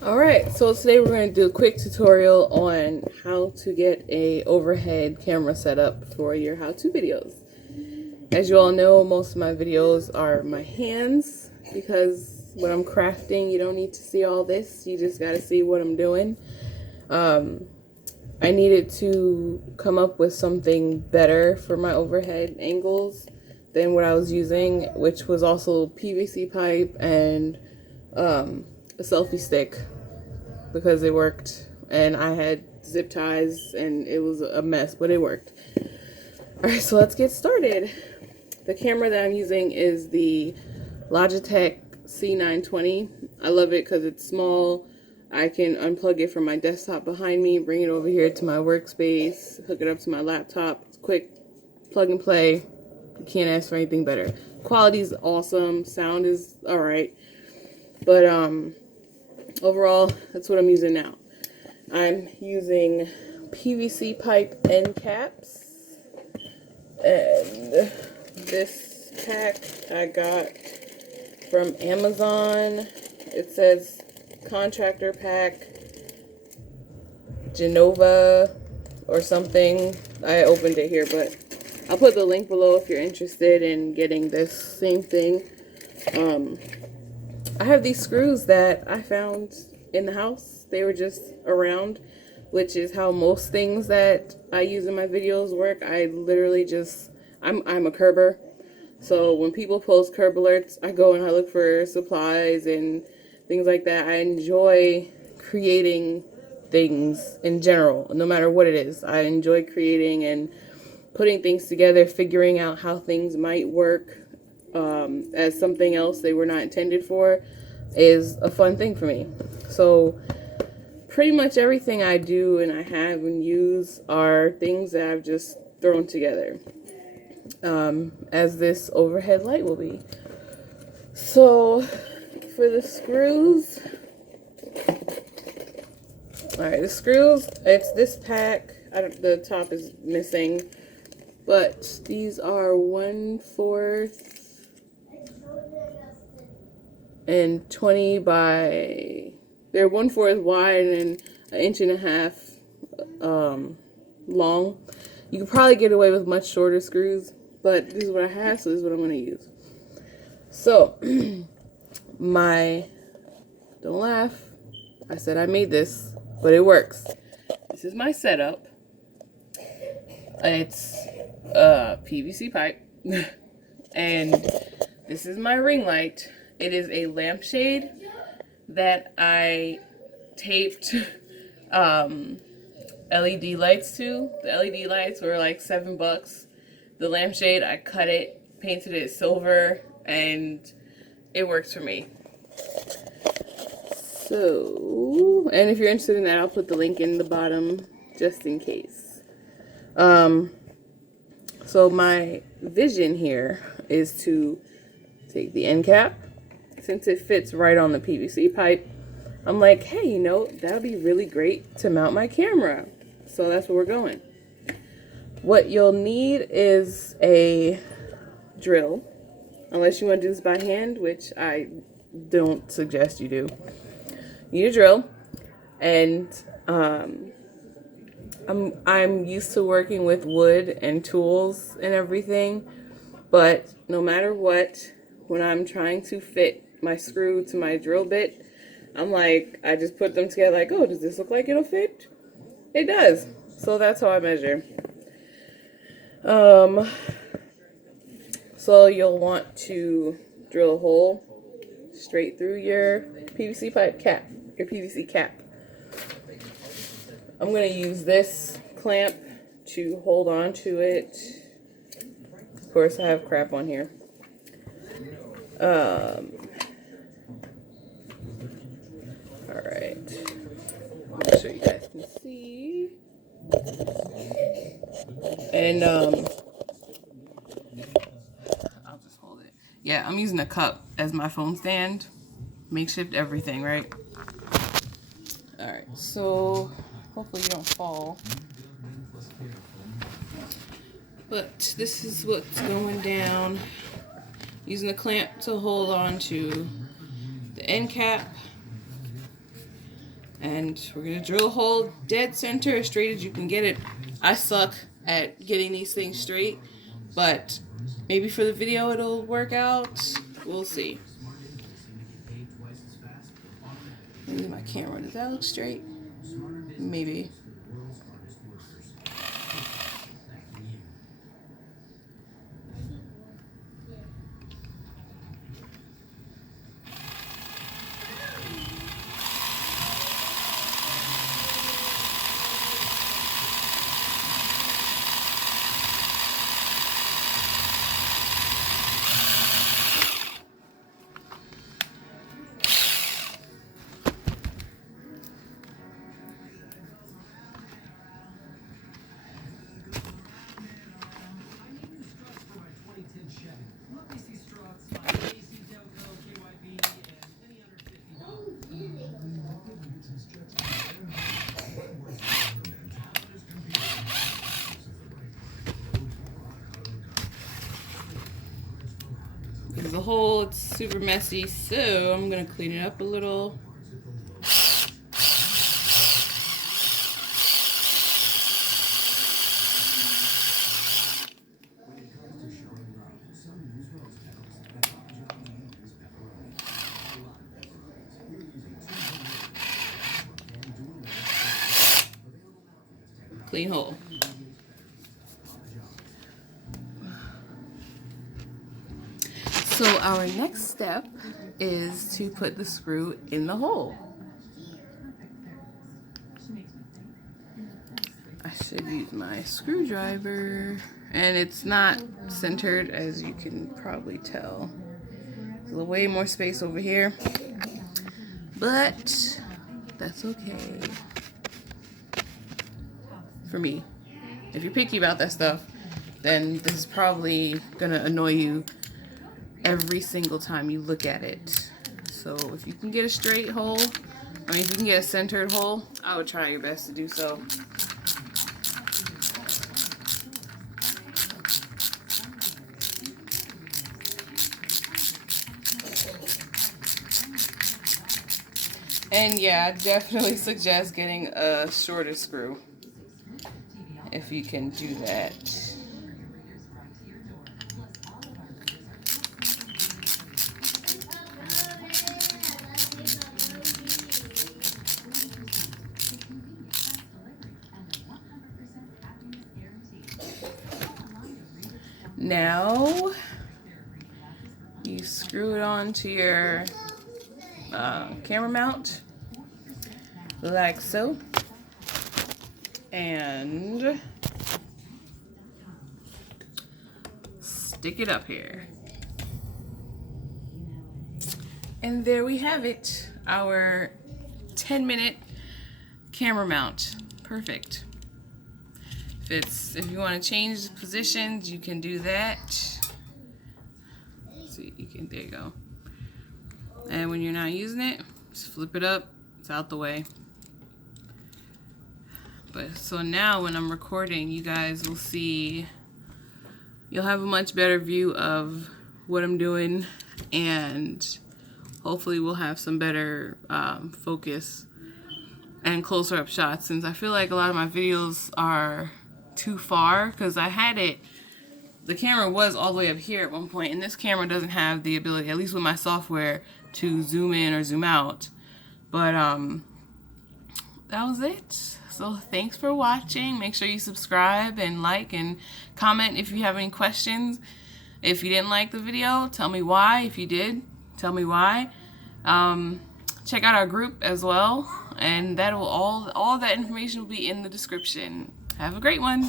Alright, so today we're going to do a quick tutorial on how to get a overhead camera set up for your how-to videos. As you all know, most of my videos are my hands because when I'm crafting you don't need to see all this, you just got to see what I'm doing. I needed to come up with something better for my overhead angles than what I was using, which was also PVC pipe and a selfie stick, because it worked, and I had zip ties and it was a mess, but it worked. Alright, so let's get started. The camera that I'm using is the Logitech C920. I love it because it's small. I can unplug it from my desktop behind me, bring it over here to my workspace, hook it up to my laptop. It's quick, plug and play. You can't ask for anything better. Quality is awesome. Sound is alright. But overall, that's what I'm using now. I'm using PVC pipe end caps. And this pack I got from Amazon. It says contractor pack Genova or something. I opened it here, but I'll put the link below if you're interested in getting this same thing. I have these screws that I found in the house. They were just around, which is how most things that I use in my videos work. I literally just, I'm a curber. So when people post curb alerts, I go and I look for supplies and things like that. I enjoy creating things in general, no matter what it is. I enjoy creating and putting things together, figuring out how things might work as something else they were not intended for is a fun thing for me. So pretty much everything I do and I have and use are things that I've just thrown together, as this overhead light will be. So for the screws, alright, the screws, it's this pack. The top is missing, but these are 1/4 and 20 by, they're 1/4 wide and 1.5 inches long. You could probably get away with much shorter screws, but this is what I have, so this is what I'm going to use. So don't laugh, I said I made this, but it works. This is my setup. It's PVC pipe and this is my ring light. It is a lampshade that I taped LED lights to. The LED lights were like $7. The lampshade, I cut it, painted it silver, and it works for me. So, and if you're interested in that, I'll put the link in the bottom just in case. So my vision here is to take the end cap. Since it fits right on the PVC pipe, I'm like, hey, you know, that would be really great to mount my camera. So that's where we're going. What you'll need is a drill, unless you want to do this by hand, which I don't suggest you do. You need a drill, and I'm used to working with wood and tools and everything, but no matter what, when I'm trying to fit my screw to my drill bit, I'm like, I just put them together like, oh, does this look like it'll fit? It does. So that's how I measure. So you'll want to drill a hole straight through your PVC pipe cap, your PVC cap. I'm going to use this clamp to hold on to it. Of course, I have crap on here. Alright, make sure you guys can see. And I'll just hold it. Yeah, I'm using a cup as my phone stand. Makeshift everything, right? Alright, so hopefully you don't fall. But this is what's going down. Using the clamp to hold on to the end cap. And we're gonna drill a hole dead center, as straight as you can get it. I suck at getting these things straight, but maybe for the video it'll work out. We'll see. Maybe my camera, does that look straight? Maybe. As a whole, it's super messy, so I'm gonna clean it up a little. Clean hole. So our next step is to put the screw in the hole. I should use my screwdriver, and it's not centered, as you can probably tell. There's way more space over here, but that's okay for me. If you're picky about that stuff, then this is probably gonna annoy you every single time you look at it. So if you can get a straight hole, if you can get a centered hole, I would try your best to do so. And yeah, I definitely suggest getting a shorter screw if you can do that. Now you screw it onto your camera mount like so, and stick it up here. And there we have it, our 10-minute camera mount. Perfect. If you want to change positions, you can do that. See, there you go. And when you're not using it, just flip it up. It's out the way. But so now when I'm recording, you guys will see, you'll have a much better view of what I'm doing, and hopefully we'll have some better focus and closer up shots, since I feel like a lot of my videos are too far, because I had it, the camera was all the way up here at one point, and this camera doesn't have the ability, at least with my software, to zoom in or zoom out. But that was it. So thanks for watching. Make sure you subscribe and like and comment if you have any questions. If you didn't like the video, tell me why. If you did, tell me why. Check out our group as well, and that will all that information will be in the description. Have a great one.